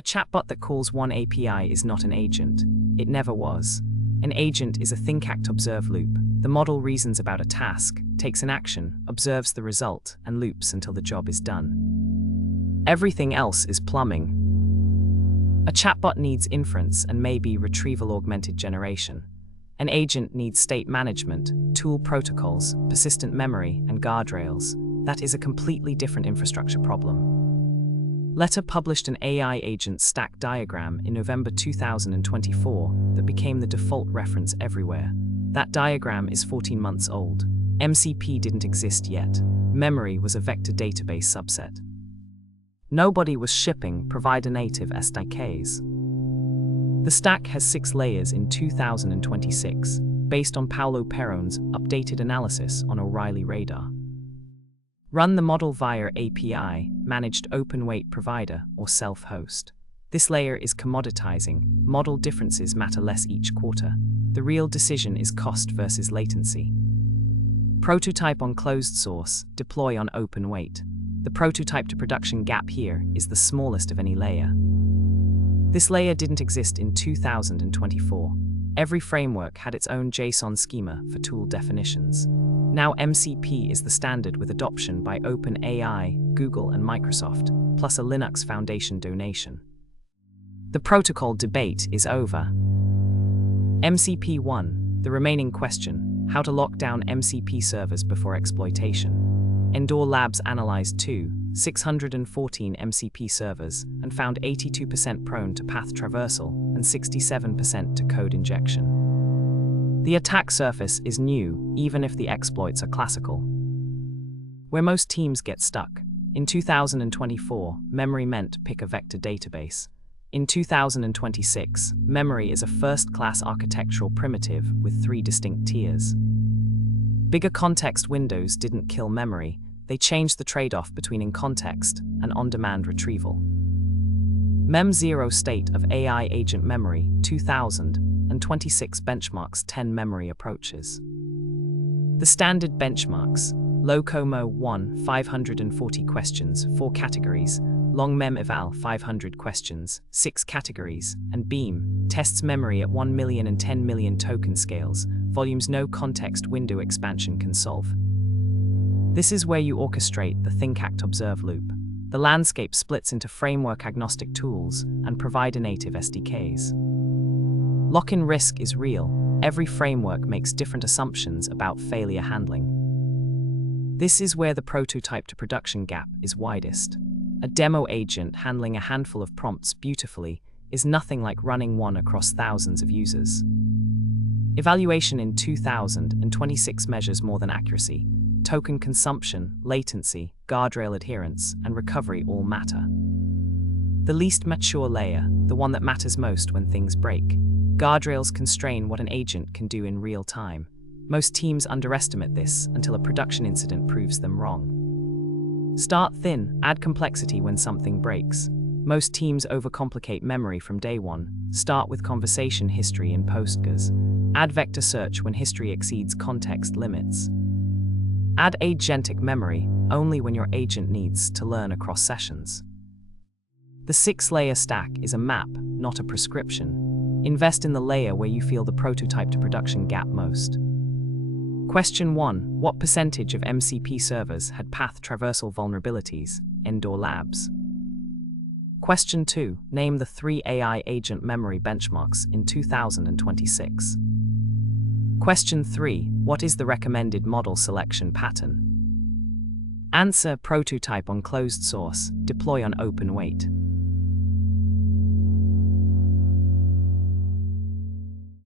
A chatbot that calls one API is not an agent. It never was. An agent is a think-act-observe loop. The model reasons about a task, takes an action, observes the result, and loops until the job is done. Everything else is plumbing. A chatbot needs inference and maybe retrieval-augmented generation. An agent needs state management, tool protocols, persistent memory, and guardrails. That is a completely different infrastructure problem. Letter published an AI agent stack diagram in November 2024 that became the default reference everywhere. That diagram is 14 months old. MCP didn't exist yet. Memory was a vector database subset. Nobody was shipping provider-native SDKs. The stack has 6 layers in 2026, based on Paulo Perron's updated analysis on O'Reilly Radar. Run the model via API, managed open-weight provider, or self-host. This layer is commoditizing. Model differences matter less each quarter. The real decision is cost versus latency. Prototype on closed source, deploy on open-weight. The prototype to production gap here is the smallest of any layer. This layer didn't exist in 2024. Every framework had its own JSON schema for tool definitions. Now MCP is the standard with adoption by OpenAI, Google, and Microsoft, plus a Linux Foundation donation. The protocol debate is over. MCP 1, the remaining question, how to lock down MCP servers before exploitation. Endor Labs analyzed 614 MCP servers and found 82% prone to path traversal and 67% to code injection. The attack surface is new, even if the exploits are classical. Where most teams get stuck. In 2024, memory meant pick a vector database. In 2026, memory is a first-class architectural primitive with 3 distinct tiers. Bigger context windows didn't kill memory, they changed the trade-off between in-context and on-demand retrieval. Mem0 State of AI Agent Memory 2026 benchmarks 10 memory approaches. The standard benchmarks: Locomo 1, 540 questions, 4 categories, Long Mem Eval 500 questions, 6 categories, and Beam tests memory at 1 million and 10 million token scales, volumes no context window expansion can solve. This is where you orchestrate the think-act-observe loop. The landscape splits into framework-agnostic tools and provider-native SDKs. Lock-in risk is real. Every framework makes different assumptions about failure handling. This is where the prototype-to-production gap is widest. A demo agent handling a handful of prompts beautifully is nothing like running one across thousands of users. Evaluation in 2026 measures more than accuracy. Token consumption, latency, guardrail adherence, and recovery all matter. The least mature layer, the one that matters most when things break. Guardrails constrain what an agent can do in real time. Most teams underestimate this until a production incident proves them wrong. Start thin, add complexity when something breaks. Most teams overcomplicate memory from day one. Start with conversation history in Postgres. Add vector search when history exceeds context limits. Add agentic memory only when your agent needs to learn across sessions. The 6-layer stack is a map, not a prescription. Invest in the layer where you feel the prototype to production gap most. Question 1. What percentage of MCP servers had path traversal vulnerabilities? Endor Labs. Question 2. Name the 3 AI agent memory benchmarks in 2026. Question 3. What is the recommended model selection pattern? Answer: prototype on closed source, deploy on open weight.